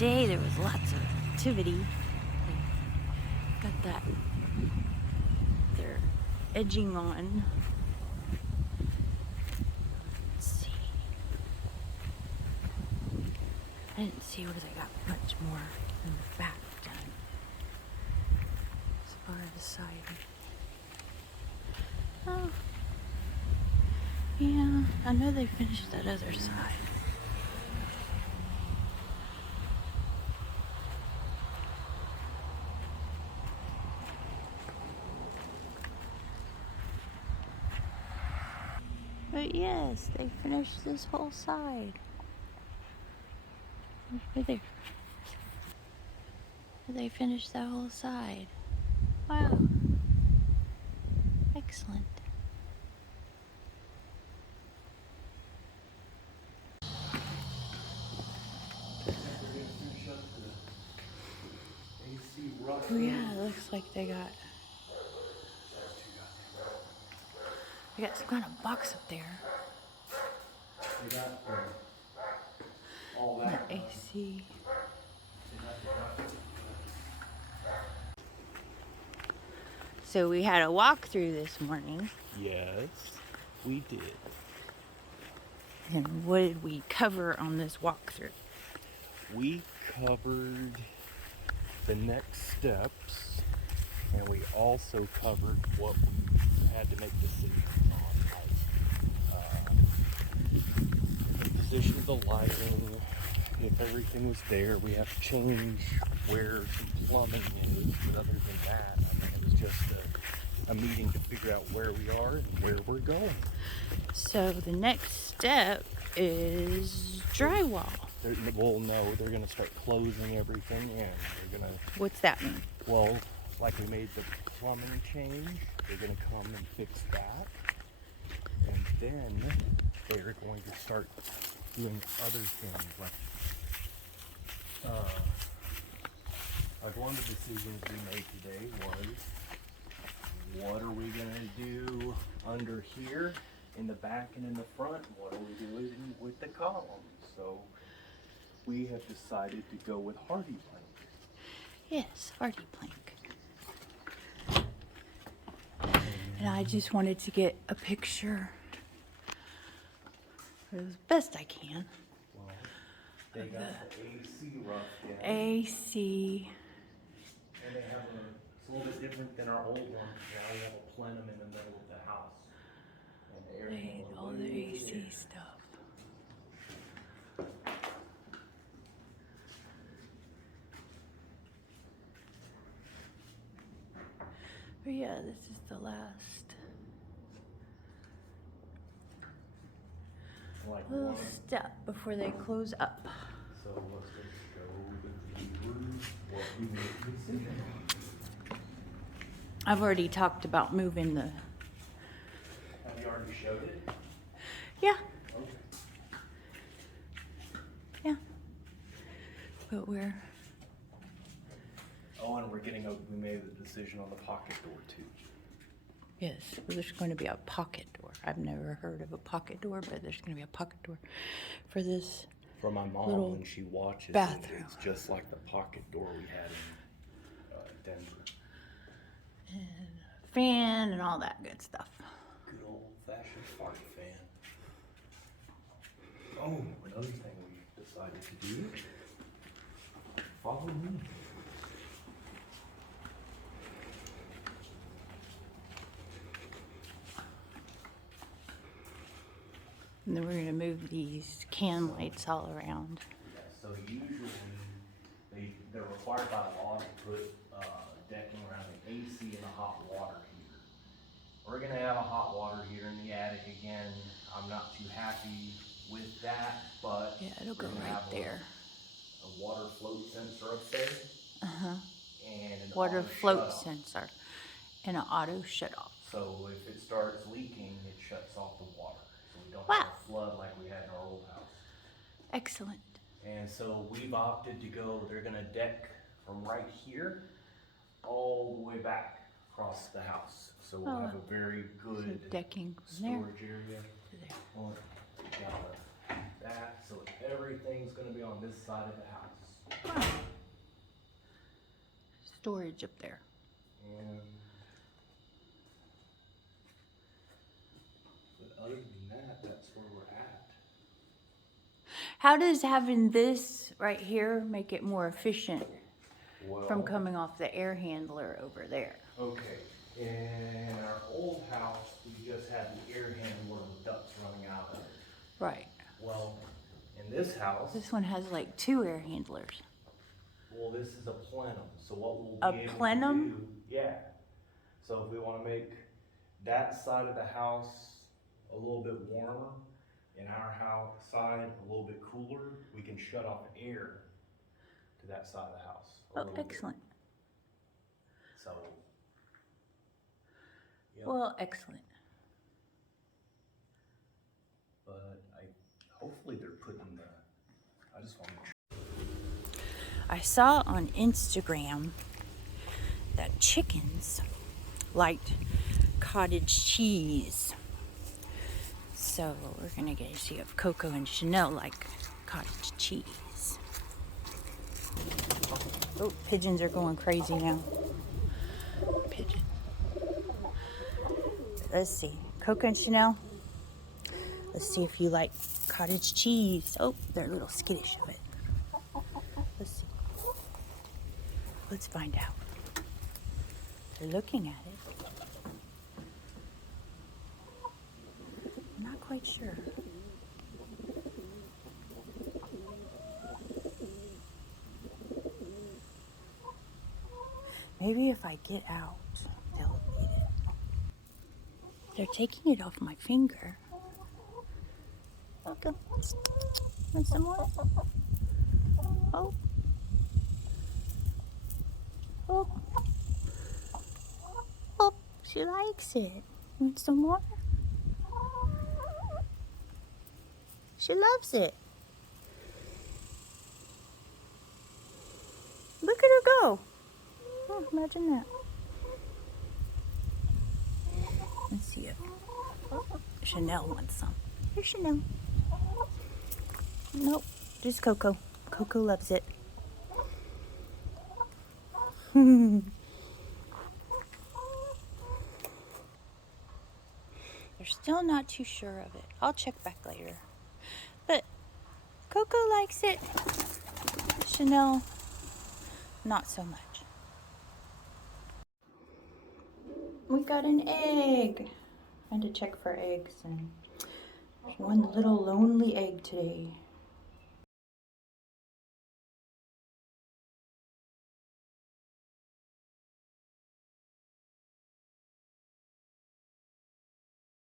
today there was lots of activity. They got that. They're edging on. Let's see. I didn't see where they got much more in the back done. As far as siding. Oh. Yeah, I know they finished that other side. But yes, they finished this whole side. Right there. They finished that whole side. Wow. Excellent. Oh yeah, it looks like they got some kind of box up there. They got all that. The AC. So we had a walkthrough this morning. Yes, we did. And what did we cover on this walkthrough? We covered the next steps, and we also covered what we had to make decisions on, like the position of the lighting. If everything was there, we have to change where some plumbing is. But other than that, I mean, it was just a meeting to figure out where we are and where we're going. So the next step is drywall. Well, no, they're going to start closing everything in. They're going to... What's that mean? Well, like we made the plumbing change, they're going to come and fix that. And then they're going to start doing other things like one of the decisions we made today was, what are we going to do under here in the back and in the front? What are we doing with the columns? So we have decided to go with hardy plank. Yes, hardy plank. And I just wanted to get a picture as best I can. Well, they got the AC roughed in. AC. And they have it's a little bit different than our old one. Now we have a plenum in the middle of the house. And All the AC stuff. But yeah, this is the last little step before they close up. So let's just show the viewers what we made the decision on. I've already talked about moving the... Have you already showed it? Yeah. Okay. Yeah. But we're... Oh, and we made the decision on the pocket door too. Yes, well, there's going to be a pocket door. I've never heard of a pocket door, but there's going to be a pocket door for this. For my mom, when she watches bathroom. It's just like the pocket door we had in Denver. And a fan and all that good stuff. Good old-fashioned fart fan. Oh, another thing we decided to do. Follow me. And then we're going to move these can lights all around. Yeah, so usually they're required by law to put decking around the AC and the hot water heater. We're going to have a hot water heater in the attic again. I'm not too happy with that, but yeah, it'll go right there. A water float sensor upstairs. And an water float sensor and an auto shut off. So if it starts leaking, it shuts off the water. So we don't Wow. have a flood like we had in our old house. Excellent. And so we've opted to go, they're gonna deck from right here all the way back across the house. So we'll have a very good decking storage area. Well, got that, so everything's gonna be on this side of the house. Wow. Storage up there. And but other than that, that's where we're at. How does having this right here make it more efficient from Well, coming off the air handler over there? okay. In our old house, we just had the air handler with ducts running out of it. Right. Well, in this house, This one has like 2 air handlers. well, this is a plenum. So what we'll A be able plenum? to do, yeah. So if we want to make that side of the house a little bit warmer, and our house side a little bit cooler, we can shut off air to that side of the house. Oh, excellent. So, yep. Well, excellent. But hopefully they're putting I just want to make sure. I saw on Instagram that chickens liked cottage cheese. So we're gonna get to see if Coco and Chanel like cottage cheese. Oh, pigeons are going crazy now. Pigeon. Let's see. Coco and Chanel. Let's see if you like cottage cheese. Oh, they're a little skittish of it. Let's see. Let's find out. They're looking at it. I'm not quite sure. Maybe if I get out, they'll eat it. They're taking it off my finger. Okay. Want some more? Oh. Oh. Oh, she likes it. Want some more? She loves it. Look at her go. Oh, imagine that. Let's see if Chanel wants some. Here's Chanel. Nope, just Coco. Coco loves it. They're still not too sure of it. I'll check back later. But Coco likes it. Chanel, not so much. We got an egg. I had to check for eggs, and there's one little lonely egg today.